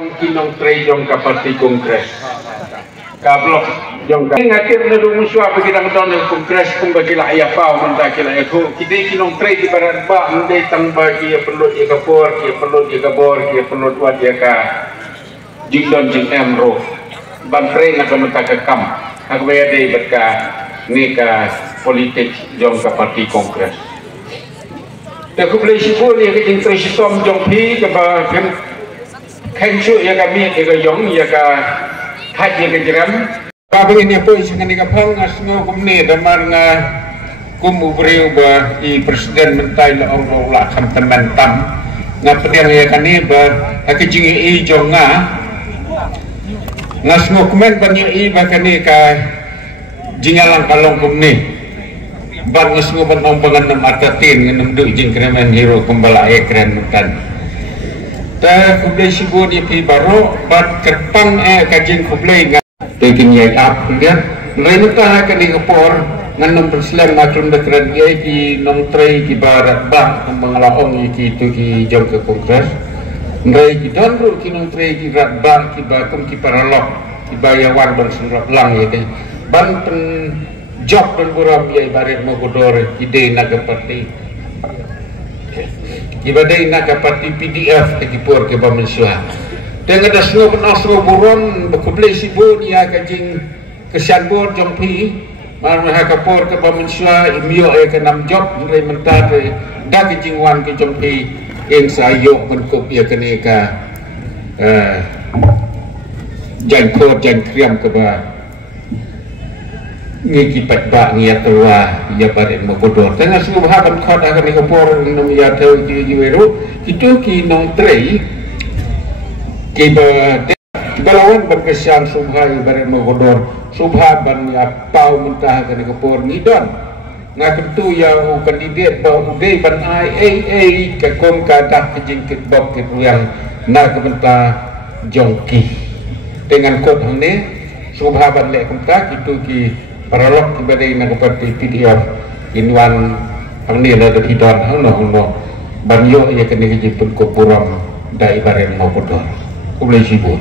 Kinong tray jong ka parti kongres kablok jong ka ngatir na lumuswa bagi nang don ng kongres kung bagi la ayapaw man ta kila eko kidai kinong tray di barat ba ndai tang bagi perlu ya kapor ya perlu ya kabor ya perlu wat ya ka jingdon jing emro ban tray na kamata ka kam hagbaya dei batka ni ka politik jong ka parti kongres ta ku play sipur ya ka jing tray sitom jong pi ka ba Kencu ya kami ya yong ya ka haji ya jeram kabin ini po isang ni kapang asno kumni damar nga kumubriu ba I presiden mentay la orang kam teman tam nga pedang ya kani ba hakijing I jong nga ngasno kumen banyu I ba kani ka jingalang kalong kumni ban ngasno ban ombangan nam atatin ngam du jing kremen hero kumbala ekran mutan ta kublai sibo di pi baro bat kerpang kajing kublai nga taking yai up dia lain ta ka ni kapor nganam preslam matun bekran yai ki nong tray ki barat ba manglaong ki tu ki jong ke kongres ndai ki don ru ki nong tray ki rat ba ki ba kum ki paralok ki bayawan ban surat lang ya kai ban pen job ban buram yai baret mogodor ki de naga parti ibadai nak parti PDF ke kipur ke bamensua dengan ada semua penasro buron berkublai sibu ni kajing kesanbor jongpi mar kapur ke bamensua imio ke nam job mulai mentar dah kajing wan ke jongpi yang sayo menkup ya kene ka jan kriam ke ba ngiki pat ba ngia terwa ya baret mokodor tengah subha ban khot akan ni kapor nom ya teu ki weru itu ki nong tray ki ba balawan ban kesan subha ya baret mokodor subha ban ya pau mentah akan ni kapor ngidon nga kentu ya kandidat ba udai ban ai ka kom ka dak kejing ke bok ke yang na kebenta jongki dengan kod hang subha ban le kumta itu ki paralog kibadai na kapati PDF inwan ang nila da hidon ang no banyo ya kani jipun ko puram da ibaren mo kodor kublai sibu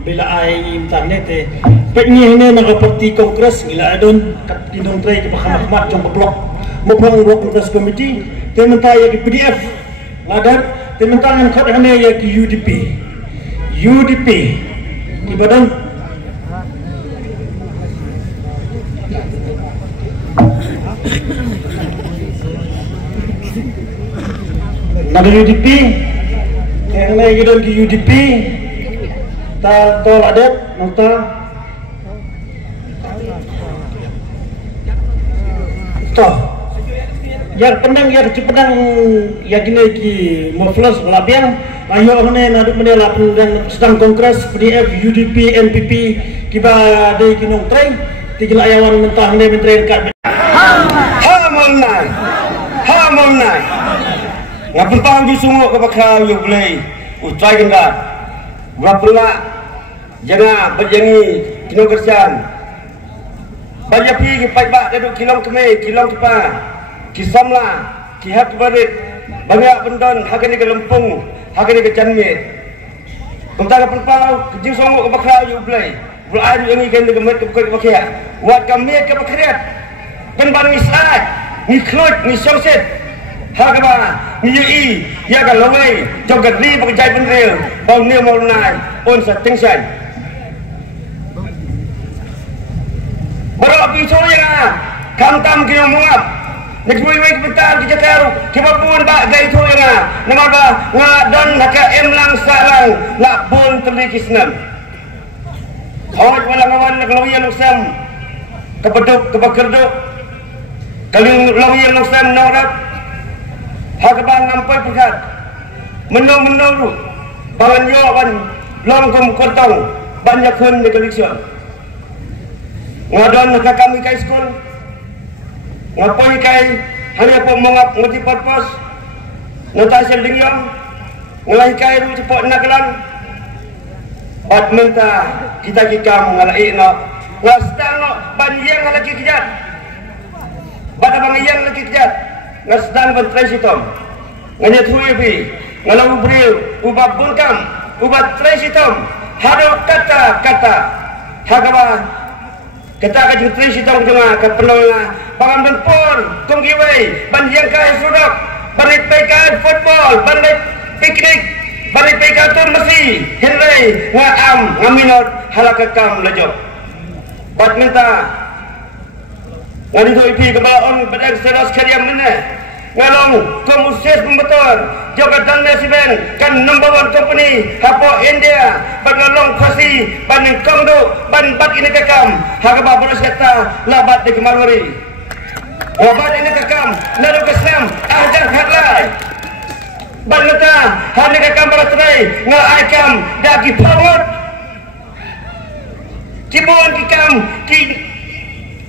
bila ay internet pengi ini na kapati kongres ila adon kat dinong tray ke mahkamah jong blok mo bang kongres committee tementaya di PDF ladat teman-teman kau hanya ya ki UDP di badan nada UDP yang lain kita ki UDP ta tol adat nota toh yang pendang ya kecil pendang ya gini ki muflas labiang ayo hone nadu menela dan sedang kongres PDF UDP NPP kiba de kinong tray tigil ayawan mentah ne menteri kat hamonai ngapentang di sungguh ke bakal yo play utrai genda berapula jana berjangi kinong kerjaan banyak pi pai ba dadu kilong keme kilong kepa kisamla kihat barit banyak bendon hakani ke lempung hakani ke janmit tentang penpau kejing songok ke bakal yu blai bulai yu ngi kan ke met ke bakya wat kamit ke bakriat ben ban misat ni klot ni somset hakaba ni yu ya ka lawai jogat ri bakjai benrel bang ne mau nai on sa tengsan barok pi soya kam ki ngomong nagwiwig betal kita taru kibapun ba gay itu nga naman ba nga don naka lang sarang na bon tulikisnan hawat wala ngawan naglawiyan ng sam kabadok kabakerdok kaling lawiyan ng sam nawrat hagabang nampay pagkat menaw ru banganyo kan langkum kortong banyak hun negalisyon nga don naka kami kay school ngapoy kay hanya po mga multi-purpose notasel dingyong ngalay kay ru po naglang at menta kita kikam ngalai no ngastano banyang lagi kijat bada bangiyang lagi kijat ngasdan bentrai sitom nganya thui pi ngalau beriu ubah bunkam ubah trai sitom hado kata hagaba kata ka jeng trai sitom jonga ka penonga pangan benpor tunggiwei banjang ka sudok banit paikan football banit piknik banit paikan tur mesi henrei ngaam ngaminot halakakam lejo badminton ngani to ipi kebaon pedang sedos kariam mana ngalong komuses pembeton jogat dan nasiben kan number 1 company hapo India bagalong khasi banding kongdo ban bat ini kakam hagaba boros kata labat di kemaruri labat ini kakam lalu kesam ahjar khatlai ban mata hani kakam baratrai ngal aikam dagi pawot kibon kikam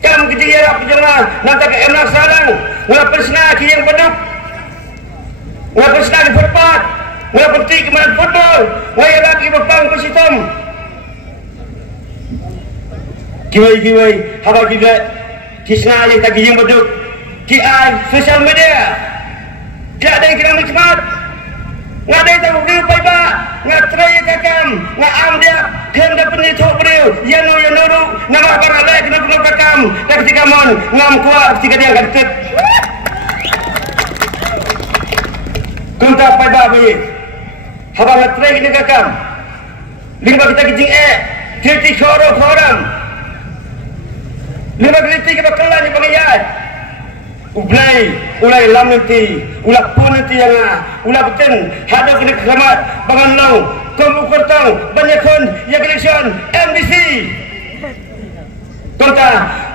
kam kejaya penjara nanti ke enak salang ngapa senang yang beduk ngapa senang di football ngapa penting kemarin football ngaya lagi bepang pesitom kiwai haba kita kisna yang tadi yang beduk ki social media tidak ada yang kira nikmat nggak ada yang tahu beliau baik nggak terai kakam nggak am dia kan dapat nitok beliau yanu nama para lek kena kakam dan ketika mon ngam kuat ketika dia akan tet kunta pada baik haba nggak terai kena kakam lima kita kijing titik koram lima kritik kita kelan yang pengiyat ulai lam nanti ulak pun nanti yang ulak beten hadap kena keramat bangan long kamu kurtang banyak kon yang election MDC konta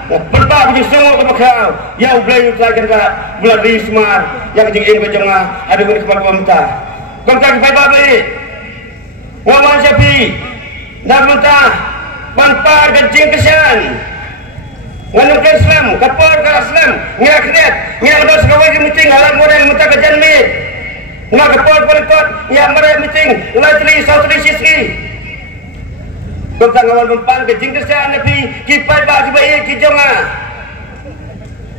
berbab je semua kebakau yang ulai utlakan ka bulan rismar yang jeng bejonga ada kena kepada pemerintah konta kepada babi wawan sapi dan mentah banpar gajing kesan nganu ke Islam, kapor ke Islam, ngak kriat, ngak dos kawai ke meeting, halang model muta ke janmit, ngak kapor politikot, ngak mereka meeting, latri sautri sisri. Tentang awal mempan ke jingkesan nabi, kipai bah kipai kijonga.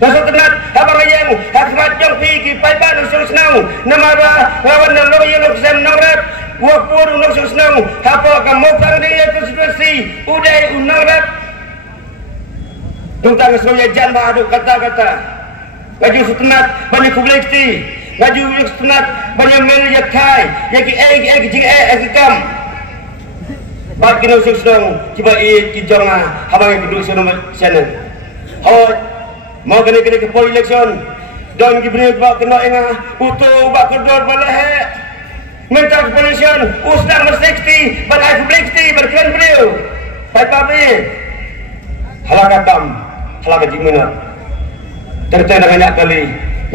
Nasib tenat, abang ayang, hakmat jong pi kipai bah nusung senang, nama bah lawan nalo yang nusung nongrat, wapur nusung senang, hapo kamukang dia konstitusi, udai unongrat. Tentang semuanya jangan ada kata-kata ngaju setenat banyak kubleksi ngaju setenat banyak melihat kai yaki jing kam bak kino sedang tiba kijonga habang kedua sana mau kena ke pol election dan diberi bak kena enga utuh bak kedor balahe minta ke polisian usdang bersekti banyak kubleksi berkeren beliau papi halakatam halaka jingmuna tertena banyak kali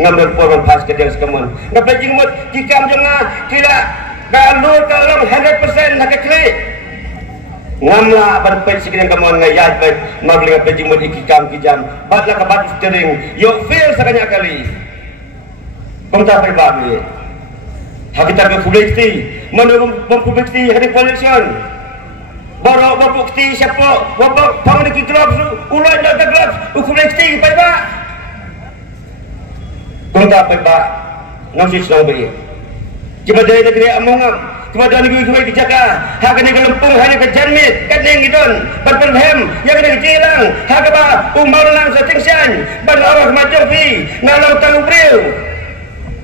ngambil poron pas ke dia sekaman ngapa jingmut jikam jonga kila kalau 100% nak klik ngamla berpen sikit kamu ngayat baik mabli ngapa jingmut ikikam kijam badla ka bad steering yo feel sakanya kali pemta babi hakita ke publikti mana publikti hari polisian baru bukti siapa wabak pangan di gloves ulah jaga gloves ukur eksti pai ba kunta pai ba nasi sedang beri cuma dari negeri amongam cuma dari negeri dijaga hak ni kelempung hanya ke janmit kadeng idon berperhem yang kena kecilang hak ba umar lang sa tingsan berarah macam fi ngalau tahu bril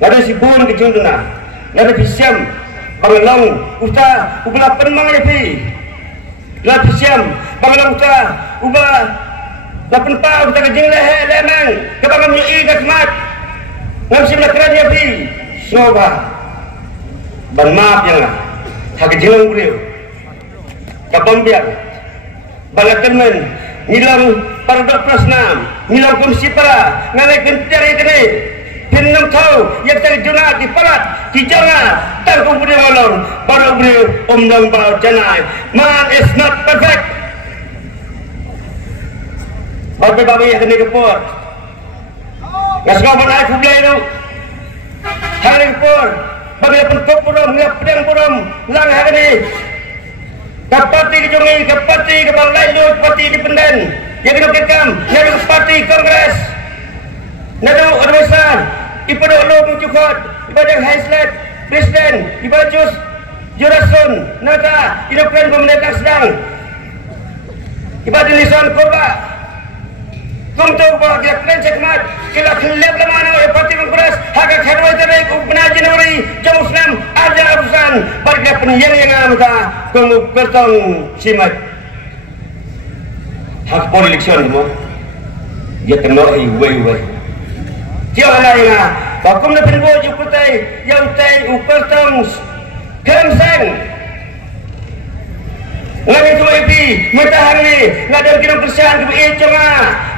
ada si bun kecil tuna ada bisiam bangalong uta ubla penmang ya fi lapisiam bangalang ta ubah lapan pau kita kejing lehe lemang kebangan nyui kasmat ngapsim nak kerja pi soba ban maaf yang lah hak kejing beliau kapam biar balakan men ngilang paradok prasnam ngilang komisi para ngalai kentari kene pinam tahu yang tadi juna di palat di jangan tangkap beliau malong baru beliau omdang bau janai man is not perfect babi yang kena kepor ngasih ngomong aku beliau itu hari kepor babi pentok purum ngap pedang purum lang hari ini kapati dijungi kapati kepala lalu kapati di penden yang kena kekam yang kepati kongres nado organisasi Bukod, ibadah Haislet, Presiden, ibajus, Jurasun, Nata, Inokren Pemerintah Sedang, ibadah Lison Korba, Kumtu Bahwa Kila Klen Cekmat, Kila Kelep Lamano, Parti Kongres, Haka Kharwai Tarik, Upnaji Nuri, Jamu Senam, Aja Arusan, Barga Penyang yang Amata, Kumu Kertong Simat. Hak pol eleksyon mo, dia kenal iwai. Tiada lain lah. Bakum na pinbo jukutai, yang tay upertong kemseng. Ngani tu ipi, matahari, ngadar kinong kersian kebi cuma,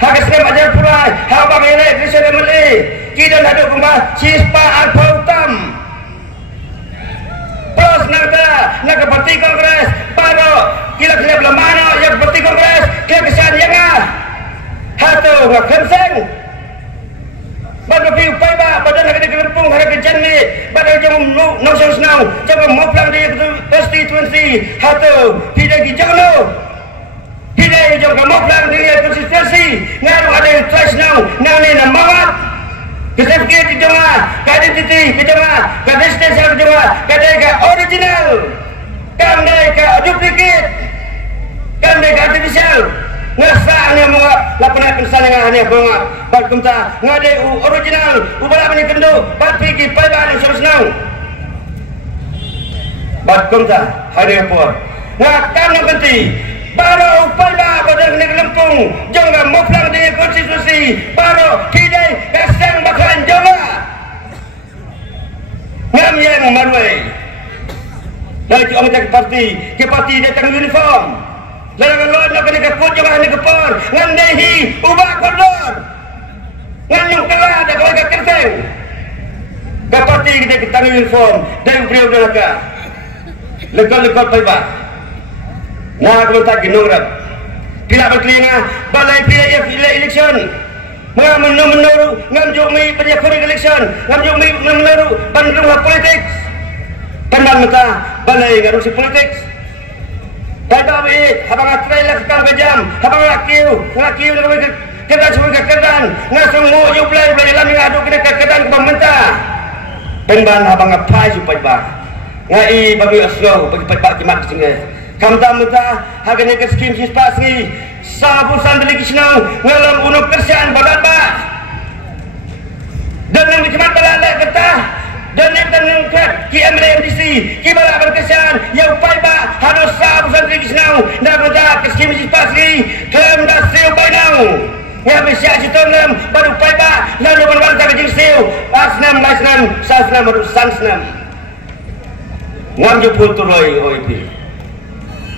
hagas nem ajar pulai, habang elek kersian emeli, kita nado kumba cispa alpautam. Plus naga parti kongres, baru kila kelab lamano, yang parti kongres, kila kersian yang hatu ngak kemseng. Baru piu pai ba, badan nak kena kelempung, harga jani, badan jam nong senang, jam moplang dia pasti 20, hatu, tidak dijauh, tidak jam moplang dia konsistensi, ngaruh ada yang try senang, nani namat, keserkit di jemaah, identiti di jemaah, konsistensi di jemaah, kadai original, kadai duplicate, kadai artificial. Ngasah ni mga lapanay pinsan nga hani mga bagkumta ngade original ubala ni kendo batpiki paiban surusnang bagkumta hari por ngakan ng kanti baro upala badang ni Lampung jangga moplang di konstitusi baro kidai kasang bakalan jama ngam yang marwai dari anggota parti ke parti datang uniform. Lalang lon nak kena keput juga ni kepor. Ngandehi ubah koridor. Nganyung kelah dah kau ikat kerteng. Kapati kita ketanggung uniform dari beliau belaka. Lekal paiba. Nah aku tak ginung rap. Pila berkelinga balai PIF election. Menuru ngamjuk mi penyakuring election. Ngamjuk mi menuru bandung politik. Pandang mata balai ngarusi politik. Pada baik, habang atrai lah kekal kejam, habang ngakiu dengan kedan semua kedan, ngasungmu jublai lami ngadu kena kedan pemerintah. Penban habang apai supaya bah, ngai bagi aslo bagi pak kimat sini. Kamta muta harga ke skim sispa sini, sabusan beli kisnau ngalam unuk kersian badat bah. Dan yang kimat balala kata. Dan yang tenungkat KMDC kibala berkesan yang paiba harus sabusan kisnau dan berdak keskim pasri kem dah siu bainau yang besar citonam baru paiba lalu berbantah ke siu asnam lasnam sasnam baru sansnam ngam jupul turoi oipi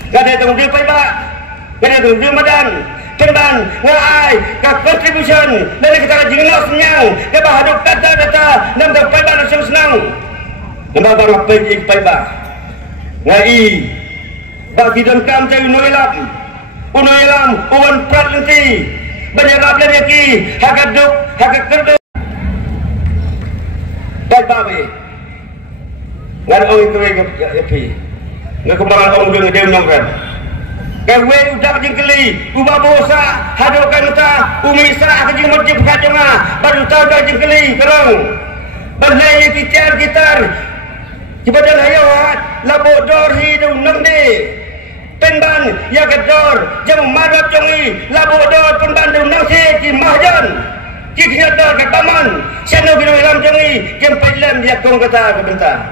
gade tong di paiba gade tong di madan Kerban, ngai, ka contribution dari kita jingnos nyang, ke bahaduk data, nam dah paiba nak senang. Nampak bang pergi paiba. Ngai, bagi dan kam cai unoilam, uwan prat nanti, berjarap lagi, hakat duk, hakat kerja. Paiba be, ngai orang itu api, ngai kemaran orang dia ngedem nongkrong. Gawe udah jengkeli, ubah bosa, hadokan uta, umisa kejeng masjid kacama, baru tahu dah jengkeli, kerang, bernai gitar, kepada hayawat, labo dor hidup nangde, penban ya gedor, jam marab jongi, labo dor penban hidup nangse ki mahjan, kiknya dor kataman, seno biru ilam jongi, kem pelam dia kong kata kebentar,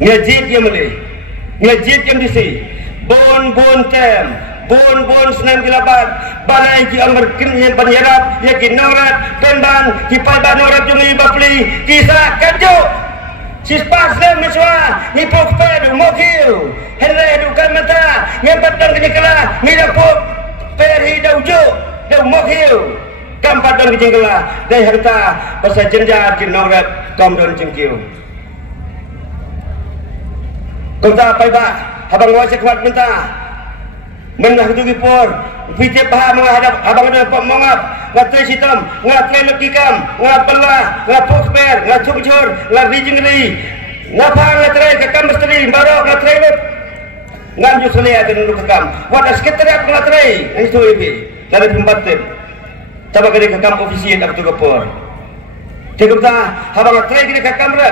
ngejit dia meli, ngejit yang disi. Bon tem, bon senam kilabat, balai ki anggar kini penyerap, ya ki norat, penban, ki paiba norat jungi bapli, kisah kajuk, sispas nem meswa, ni pokped mokil, henry dukan mata, ngempatkan kini kela, mila pok, perhi dau mokil, kampat dan kejengkela, dai harta, pasal jenjar ki norat, kam dan jengkil. Kau tak paiba. Habang wajah kuat minta menah dugi por vijay bah menghadap habang ada mongap ngatai sitam ngatai lekikam ngapela ngapokper ngacukjur ngarijingli ngapang ngatai kekam mesteri barok ngatai nganju sele akan dulu kekam wadah sekretariat ngatai itu ini dari pembatin coba kali kekam ofisial aku tu por kita habang tray kita kat kamera.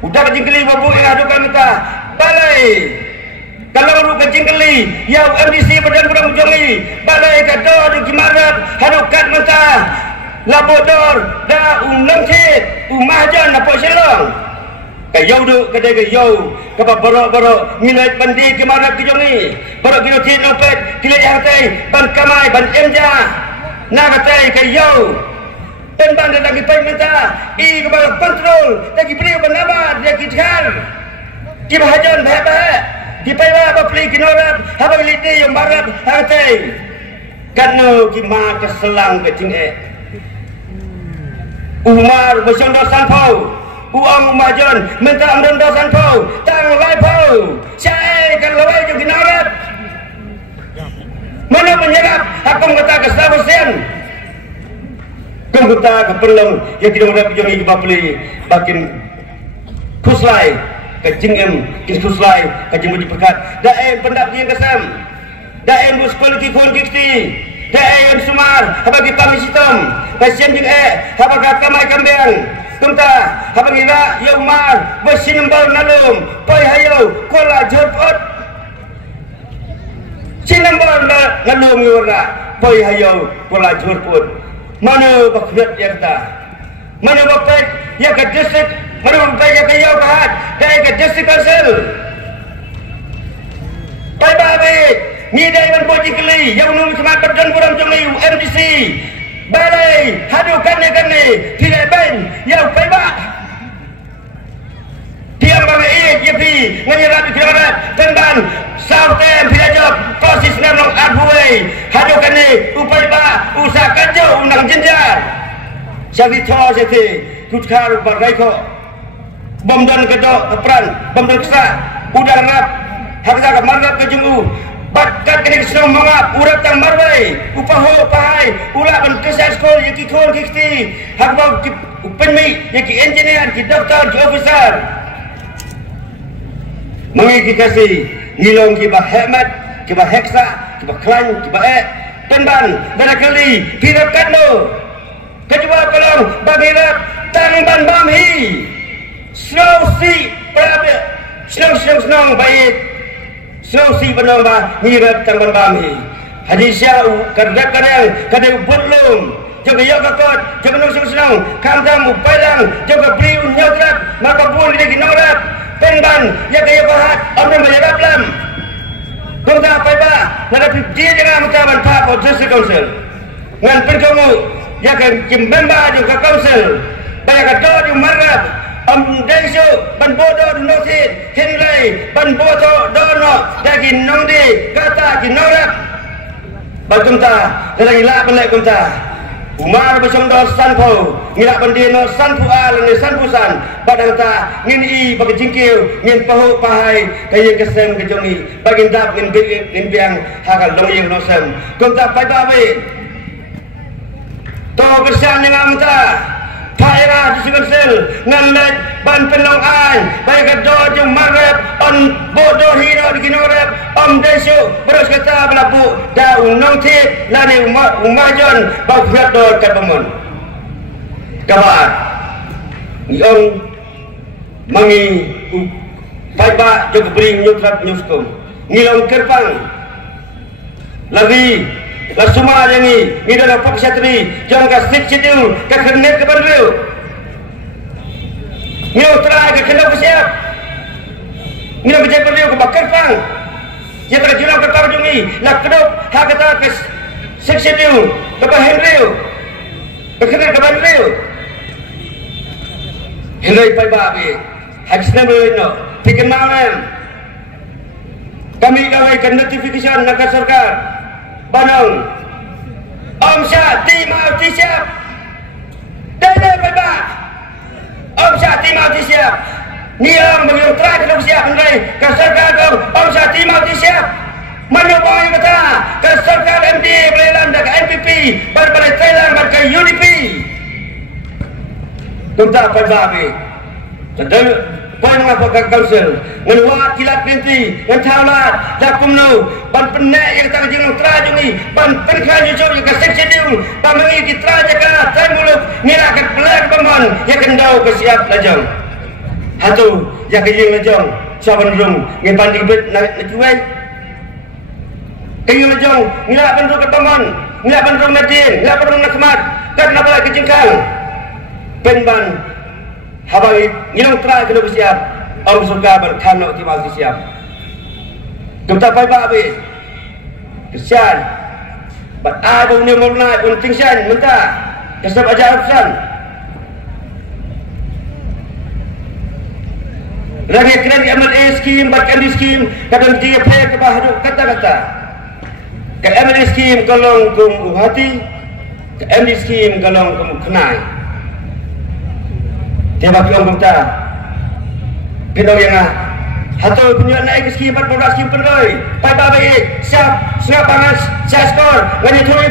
Udah kejingkeli babu yang adukan kita. Balai. Kalau ru kejingkeli, ya MDC Badan Kurang Jongi. Balai kata di kimarat hadukan kita. Labodor da langsit umahjan apa selong. Kayau duk kedai kayau kapa borok-borok ngilai bandi kimarat kijongi. Borok kilotit nopet kilai hartai ban kamai ban emja. Na katai kayau. Dan ban datang kipai minta i kepada kontrol lagi beri benabar dia kijar. Kibahajan bahak-bahak. Kipai apa beli kinorat habang liti yang barat hartai. Karena kima keselang kecing Umar bersondor sanpau Uang umajon minta amdondor sanpau Tang laipau Syai kan lawai juga kinarat Mana menyerap Hakam kata kesabusian Kum kata keperlem Yang tidak mudah pijong hingga beli Bakin kuslai Kejingem kis kuslai Kejing budi perkat Daem pendap yang kesam Daem bus kualiti kun kikti Daem sumar habagi pami sitom pasien jeng habagi kamai kambing kumta habagi ira ya umar bersinembal nalum pai hayo kola jurpot sinembal nalum yura pai hayo kola jurpot mana bakhyat ya kata mana bapak ya ke distrik mana bapak ya ke yau kahat dae ke distrik council pai babit ni daiman boji keli yang nung semat Badan Kurang Jongi MDC balai hadu kane tidak ben yang pebak diam bagi yepi ngenyerap kirarat tendan sautem pilajab proses nang adbuai hadu kane upai ba usaha kerja undang jenjar jadi thor jadi tutkar bagai ko bom dan kedok peran bom dan kesa udang rap harga kemarap kejungu Bakat kini kesenang mangap urat tang marwai upaho pahai ulah ban kesal skol yaki kol kikti hakbau ki penmi yaki engineer ki doktor ki officer mengi kasih ngilong ki bah hemat ki bah heksa ki bah klan ki bah tenban barakali kirap kadno kedua kolong bagirap tangban bamhi slow si prabe senang baik Sosi penambah ngirap tangban bami. Hadis syau kerja karang kadang belum. Jaga yoga kot, jaga nung senang. Kamdam upailang, jaga beri unyotrat. Maka pun lagi norat. Penban, jaga yoga hat. Ambil bayarap lam. Kumta apa ba? Nadapi dia jangan mutaban pak o district council. Ngan penkamu, jaga kimbemba juga council. Banyak kado di marap. Desu ban bodo nosit Henry ban bodo dono dagi nongdi kata ginorak batumta lagi la pelek kumta Umar bersondor sanpo ngilak bandino sanpu al ni sanpusan badanta ngin i bagi jingkil ngin pahu pahai kayeng kesem kejongi bagi dap ngin biang hakal longyeng nosem kumta pai babe to bersan dengan amta Paira di Sigersel ngalet ban penong an baik kado jung marep on bodoh hino di kinorep om desu terus kata belapu daun nong tip lani umajon bau kado kat pemon kabar iong mangi paiba jog bring nyutrat nyuskum ngilong kerpang lagi Lasuma yangi ni dalam pak syatri jangan kasih cedul ke kernet ke bandel ni utara ke kena siap ni nak berjaya bandel ke bakar pang dia terjual ke tarjungi nak kedok hak kata ke seksi dia ke bahendril ke kernet ke bandel Henry pai babi hadis nabi no pikir malam kami gawaikan notification nak sarkar Banong Om Syati mauti siap Dada bebas Om Syati mauti siap Niang mengilang terakhir siap Andai Keserkar Om Syati mauti siap Menubang yang kata Keserkar MD Belilan dan NPP Berbalik Thailand dan ke UDP Tuntak perbabi Sedang Poin mengapa ke council Menuat kilat pinti Mentaulat Lakumnu ban penek yang tak jeng trajung ni ban penkhan jo yang kasek sedung ban mengi ki traja kana taimuluk ngirakan pelan pamon ya kendau ke siap lajang hatu ya ke jeng lajang saban rung ngi banding bet nak kuai kayu lajang ngilak bandung ke pamon ngilak bandung nadin ngilak bandung nak kemat kan napa ke jengkang penban habai ngilong tra ke siap orang surga berkhanok ti mal siap chúng ta phải bảo vệ kesian but ada ni mulai penting san minta kesab aja san lagi kena MLA scheme buat MLA scheme kadang dia pay ke bahadu kata-kata ke MLA scheme kalau kum hati ke MLA scheme kalau kum kenai dia bagi orang kita pinau yang atau punya naik skim 14 skim pendoi pai ba baik siap siap panas siap skor ngani thoi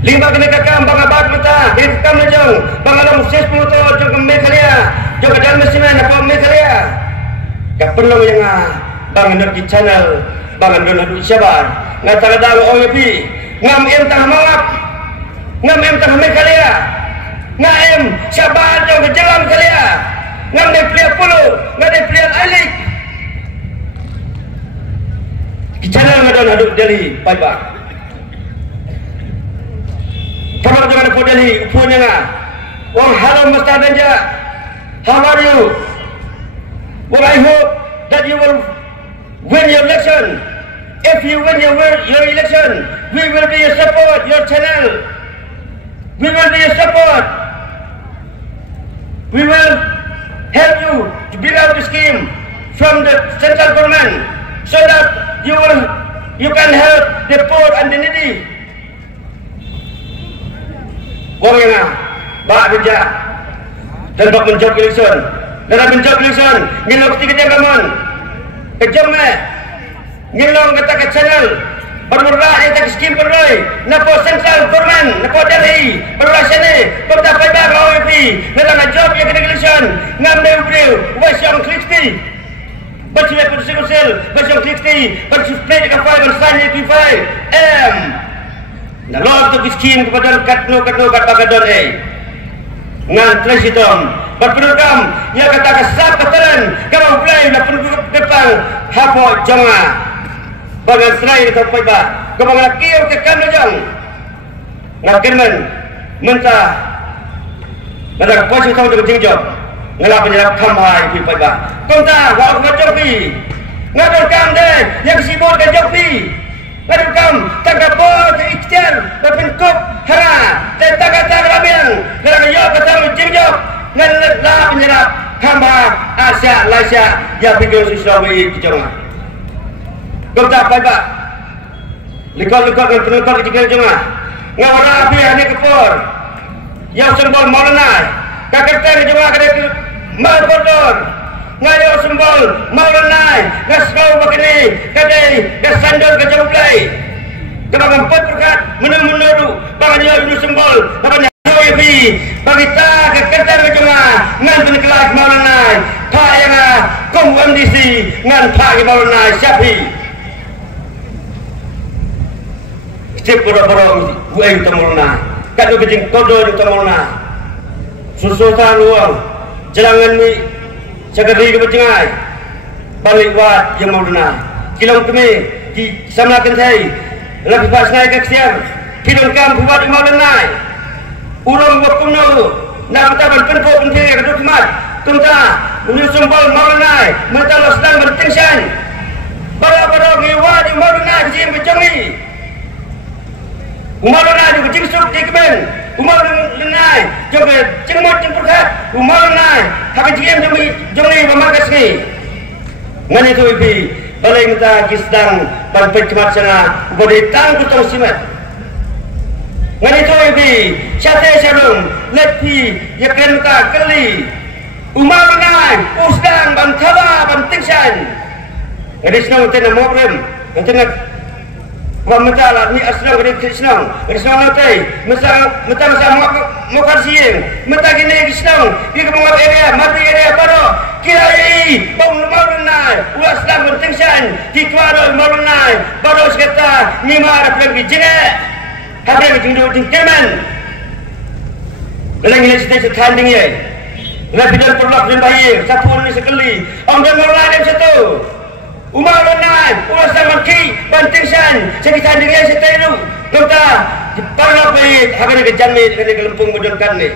lima kena kakam bang abad mata dia kakam najong bang alam ses motor jong mekhalia jong kadal mesiman apa mekhalia ka perlu yang bang nak di channel bang andon adu sabar ngata kadal OP ngam entah mawap ngam entah mekhalia ngaem sabar jong jelam khalia ngam de player pulu ngam de player alik kichana ngadon haduk Delhi bye-bye kalau jangan ada Delhi punya ngah wong halo mustadanja how are you well I hope that you will win your election if you win your election we will be your support your channel we will be your support we will help you to build out the scheme from the central government so that you can help the poor and the needy. Orang yang bak kerja dan bak menjawab election, dalam menjawab election, ngelong ketiga jangkaman, kejam ngelong kata ke channel, bermurah yang tak scheme berlai, napa central government, napa Delhi, berlai sini, berdapat bang OP, dalam job yang kena election, ngambil beliau, wasyang Kristi, berjual konsil, wasyang Kristi, berjual dengan file, bersanyi di file, Nalog tu miskin kepada katno kat bagadon ngan tresitom berprogram ia kata kesap ketelan kalau play na penduduk depan hapo jama bagan serai itu paiba kemana kieu ke kamlejang ngakemen menta nada kuasa tahu dengan jingjok ngelap penyerap kamai pi paiba konta wa ngojopi ngadon kam de yang sibuk ke jopi ngadon kam tagapo ke ikhtiar berbentuk hara tetagata rabiang kerana yo ketemu jingjok ngelap penyerap kamba Asia Malaysia ya pikir Sulawesi Jawa konta paiba likol dan penukar kecil cuma ngawara api ane kepor yang sembol maulana kakekter cuma kena mal kotor ngayo sembol maulana ngasau begini kadai gasandor ke jauhlai kena empat perkat menuru bangnya ini sembol bangnya api bagi ta kakekter cuma ngan kelas maulana ta yang kom MDC ngan ta maulana Syafi cip boro-boro gue utamulna kadu kejing kodo utamulna susutan uang jelangan mi sagari ke becengai balik wat yang maulna kilong kemi di samakan thai lagi pas naik ke siang kilong kam buat maulna urang wakuno na taban penpo penting kadu kemat tumta unyusumbal maulna mata lo sedang bertengsan bara-bara ngiwa di maulna kejing becengi Umar Lanai juga jingsuk di kemen. Umar Lanai juga jengmot jemput hat. Umar Lanai hak JM jomli memakas ni. Ngani tu ibi balai minta kisdang panpet kemat sana boleh tang kutong simat. Ngani tu ibi syate syarung letpi yakan minta keli. Umar Lanai usdang bantaba bantingsan. Ngani senang tena mobrem tena Pementalah ni asnang kena senang nanti masa mukar siang, mata kena senang, dia ke area, mati area baru, kiai bong maulunai ulas lam bertingsan di tuaro maulunai baru sekata mimar pergi jengek habis jingdu jingkeman Lagi cerita tanding ye. Nabi dan perlak dan bayi sapun ni sekali. Om dan maulunai dan satu. Umar lunai, ulas lam ki bantingsan sakit tanding ye setiru. Kita parlak bayi habis kejamit kena kelempung mudengkan ni.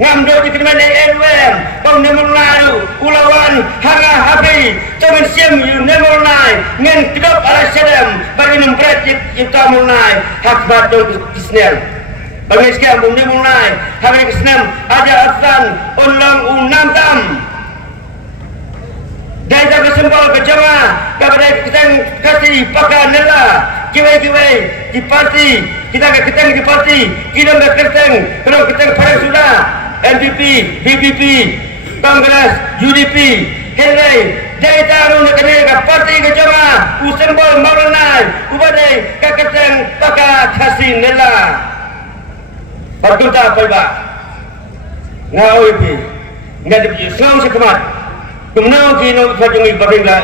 Ngamdo di kemen NWM bang nemurnaru ulawan hanga habi cuman siam yu nemurnai ngen kedop ala sedem bagi nempret kita murnai hak badong kisnel bagi sekian bang nemurnai hanga kisnem aja asan ulang unam tam dari tak kesempal kejama kepada kita kasih pakai nela kiwai-kiwai di parti kita ke keteng di parti kita ke keteng kalau keteng pada sudah NPP, BPP, Kongres, UDP, Henry, dari taruh nak kena parti kejama, usembol maulunai, ubadai kaketeng pakai kasih nela. Perkunta apa iba? Ngau ipi, ngada pergi selang sekemat. Kumnau kino fajungi babingla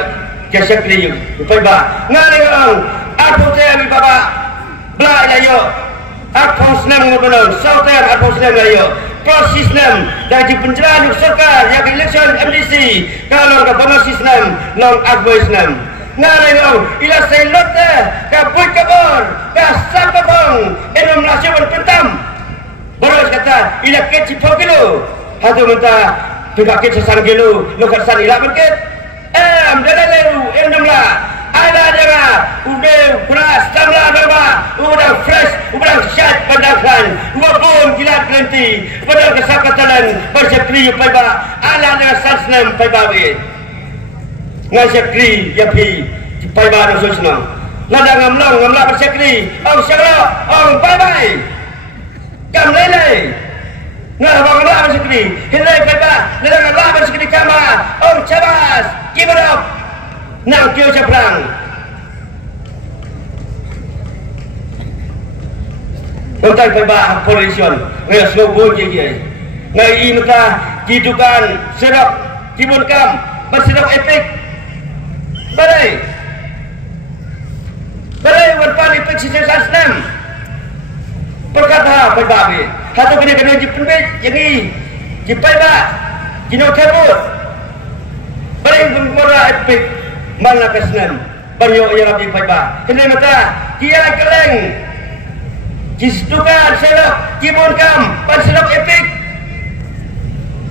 kesek liu, apa iba? Ngada orang, aku saya iba bapa, belai layo, aku senang ngobrol, sautan aku senang layo. Proses sistem dari pencerahan serkar yang election MDC kalau ke bangun sistem long advice sistem ngarai long ila selote ke buat kabur ke sababong enam nasi berpentam baru kata ila kecil pokilo hatu minta juga kecil sang kilo lokal san ila berket dalalaru enamlah ada jaga udah beras tamlah berapa udah fresh udah syat pandangkan udah bom kilat berhenti pada kesakatan bersekri paiba ala dengan sansnem paiba we ngasekri yapi paiba no susna lada ngamlang bersekri ang syara ang bye kam lele ngamlang bersekri hilai paiba lada ngamlang bersekri kama ang cabas give it up nang kyo seberang kontak perbah polisian ngaya slobo je ngai muka kidukan sedap kibun kam bersedap epik balai warpan epik sisa sasnem perkata perbah ni hatu kena jipenbet yang jipai ba jino kebut balai murah epik mana kesnem banyak yang abdi paiba kena mata kia keleng jistukan selok kibun kam pan selok epik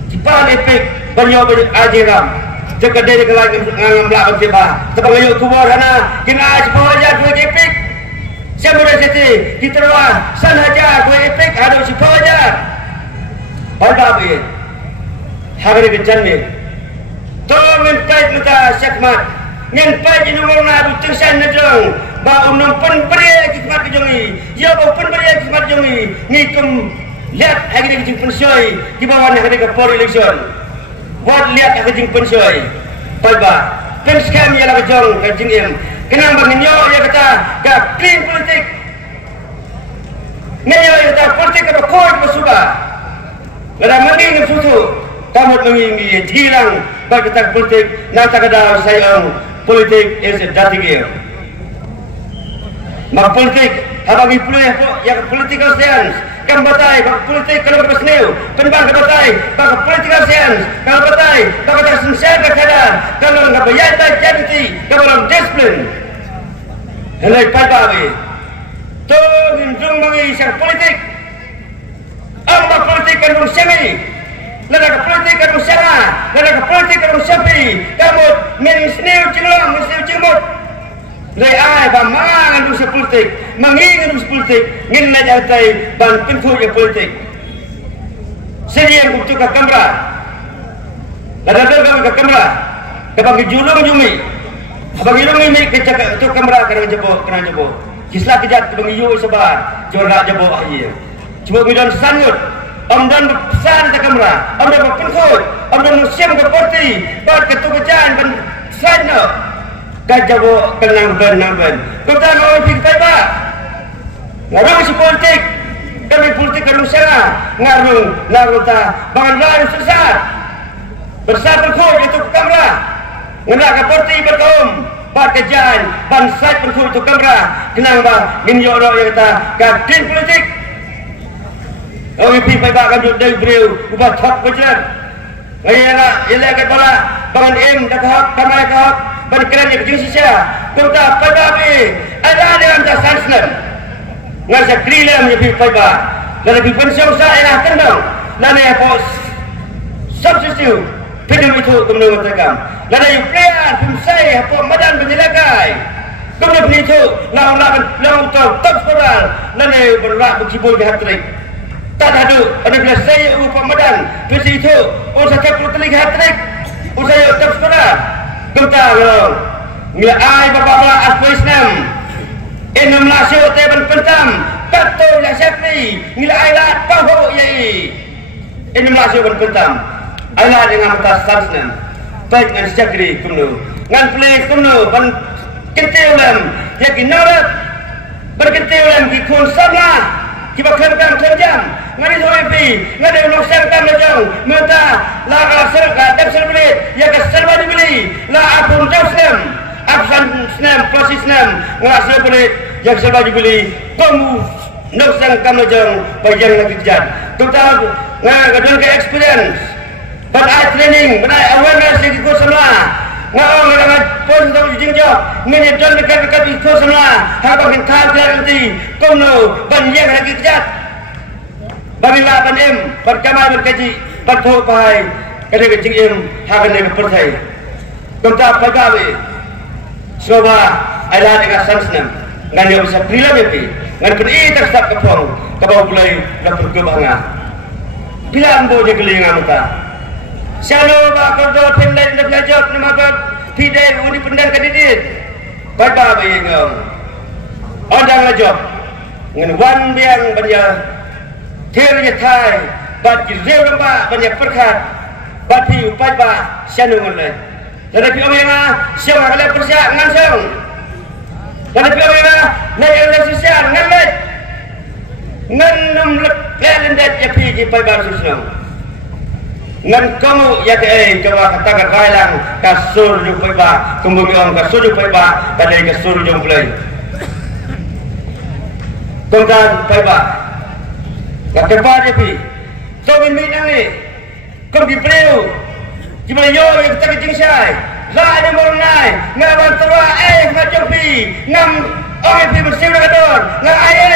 jipan epik banyak ajiram jika dari kelagi ngam belakang siapa tepang ayuk kubur hana kena sebuah ajar kue epik siapa dah seti diterwa san hajar kue epik ada sebuah ajar paiba abdi hari kejan ni tolong kait mata syakmat ngan pai jinung na butusan najong ba umnam pen beri kismat kejongi ya ba pen beri kismat jongi ni kum lihat hari ni jing pensoi di bawah nak ada for election buat lihat hari jing pensoi pai ba pen scam ya la jong ka jing em kenang bang nyo ya kata ka clean politik nyo ya kata politik ka koi basuba ngada mangi ngam susu kamu mengingi hilang bagi tak politik nak tak ada sayang politik is a dirty game. Mak politik habagi puluh yang political science kan batai bak politik kalau bersneu penbang batai bak political science kalau batai bak ada sincere kada kalau enggak bayar identity kalau discipline helai padawi to ginjung mangi sang politik ang politik kan semi lada politik kan usaha, lada politik kan usapi, kamu menisneu cimut, dari ay bamangan usaha politik, mangingin usaha politik, ngin na jatay ban pintu ya politik. Sedia yang untuk kamera, lada dalam kamera, kapag julung jumi, kapag julung ini kecak untuk kamera kena jebo, kislah kejat kapag iyu sebar, jornak jebo aja, cuma midan sangut. Amdan besar di kamera, amdan berpenkut, amdan siam ke parti, buat ketugasan dan sana kajabu kenang ben. Kita nak fikir apa? Ngaruh si politik, kami politik kerana sana ngaruh ta bangan lain sesat. Besar berkul itu kamera. Ngenak ke porti berkaum. Bat kejan. Bansai berkul itu kamera. Kenang bah. Minyak orang yang kata. Gadin politik. Orang pergi baik kan dari beliau. Ubah tak berjalan. Ialah kat bola. Bangan M. Dah kahak. Kamera kahak. Ban keren yang kecil sisa. Kumta pada habis. Ada dengan tak sansnan. Ngasa krilam yang pergi baik. Lalu pergi pensiun saya nak tenang. Lalu yang bos. Substitute. Pindah itu kemudian mereka. Lalu yang player. Pemsai. Apa madan penjelakai. Kemudian itu. Lalu top skoral. Lalu bergerak berkibul di hat-trick. Tak ada. Ada bila saya upah madan. Pemsai itu. Usaha kapal telik hat-trick. Usaha top skoral. Kemudian lalu. Ngila ay bapak-bapak aspo Islam. Enam lasio teban pentam. Betul yang syafri. Ngila ay lahat paho yai. Enam lasio ban pentam. Aylah dengan mata sansnan. Baik dengan syafri kumnu. Ngan pelik kumnu. Ban kentiulam. Ya kinarat. Berkentiulam kikun sama. Kiba klam-klam jam. Ngani soepi. Ngani ulusang kam lejong. Minta. La serka. Dap serbelit. Ya keserba dibeli. La akun jauh senam. Absan senam. Proses senam. Ngak serbelit. Yang serba dibeli. Kamu. Nusang kam lejong. Bajang lagi kejat. Kita. Ngak kedua ke experience. Benai training. Benai awareness. Yang ikut semua. Ngak orang dengan pun tahu jingjok. Ngini don dekat-dekat ikut semua. Habang hintar nanti. Kamu. Banyak lagi kejat. Bagilah panem, perkamai berkaji, pertuh pahai, kena kecing im, hakan dengan pertai. Kita pagawe, soba, ayah dengan sansnam, ngan dia bisa perilam itu, ngan beri tersap kepong, kebau bulai, lapor kebangga. Bila ambo je kelingan muka. Selalu bakal dua pendek dan belajar, nama ber, pidai uni pendek kedidit. Pagawe ngam, ondang lajok, ngan wan biang berja. Kerja Thai, bat kireu lembak banyak perkat, bat piu pajba sianu ngoleh. Tetapi omena siang akan persiap ngansang. Tetapi omena naik le sosial ngaleh. Nganum lelendet ya pi pajba susung. Ngan kamu ya ke kawa katakan kailang kasur ju pajba, kemudian kasur ju pajba, badai kasur ju mulai. Tongkan pajba. Kepada dia pi, tolong minang ni, kau dibeliau, cuma yo yang kita kejingsai, lah ada orang naik, ngawan terwa, ngajak pi, ngam orang pi bersih berkador, ngam ayah,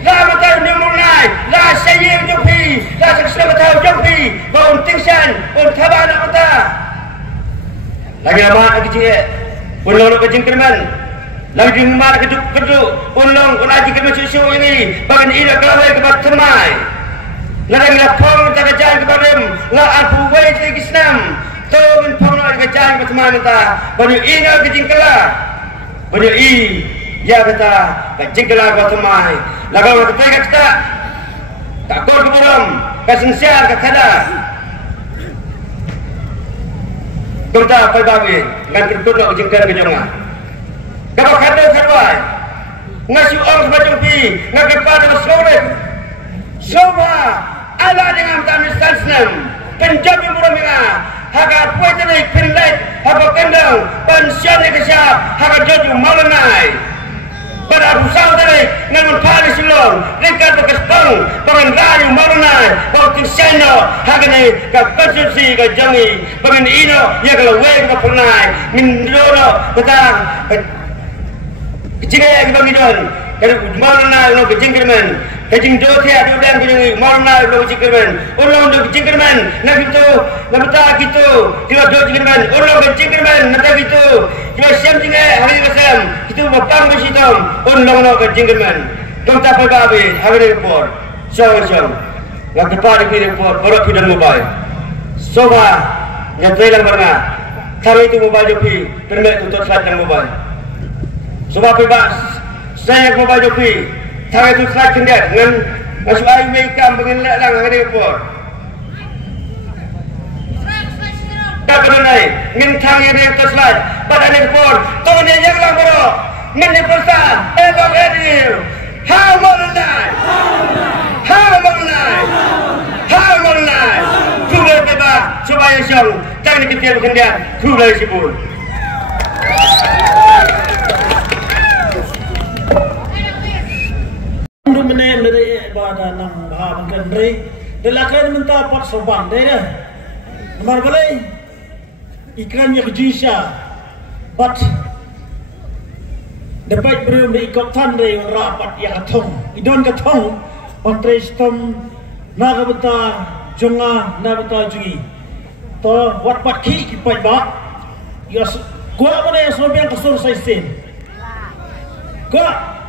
lah mata dia orang naik, lah saya jauh pi, lah seksama tahu jauh pi, bau tingsan, bau taban mata, lagi lama lagi cik, pulau kejingkerman. Lagi mar keduk, ulong, ulaji kena susu ini, bagian ida kelawai kepada temai. Ladang lapong tak kejalan kepada dem, la alpu wai lagi senam. Tolong pong nak kejalan kepada temai minta, baru ina kejingkela, baru ya kata kejingkela kepada temai. Lagu kata kata, tak kau keburam, kesensial kata. Kita perbaiki, dengan kedua nak kejingkela kejongah. Kalau kata terbaik, ngasih orang semacam pi, ngakai pada sore, semua ala dengan tamis sansnam, penjabi murah merah, harga puai terik, penlet, harga kendang, pensiun nekesap, harga jodoh malenai. Pada pusat terik, ngamun pari silong, rekat berkespang, bangan rayu malenai, bau tingseno, harga ni konsumsi kejangi, bangan ino, ya kalau wei kepernai, mindono, betang. Jika kita bangkitkan, kalau maulana lo kejingkerman, kejing dotia diulang kejing maulana lo kejingkerman, ulang lo kejingkerman, nak itu, nak betah gitu, kita kejingkerman, ulang kejingkerman, nak gitu, kita siam tinggal hari besar, kita bapang bersitom, ulang lo kejingkerman, kita perbaiki hari report, song, nak kepada report, baru kita mobile, soba, yang terang berna, kami itu mobile joki, permit untuk saat yang mobile. Sebab bebas, saya mau baju pi, thang itu slide kendat, dengan masuk air mereka mengelak lang hari report. Tak berenai, dengan thang yang itu slide, pada report, tahun yang lang bro, dengan pesan, elok edil, how malenai, how malenai, how malenai, sudah bebas, supaya syong. jangan kita bukan dia kulai sibul. Untuk menem dari ibadah nang bahan kendri, delakan minta pat soban deh. Nomor balai iklan yang kejisa, bat dapat berium di ikut tandai rapat yang katong, idon katong, pantrai stom naga beta jonga naga beta jungi, to wat pat ki kipai ba, yas gua mana yang sobiang kesur saya sen, gua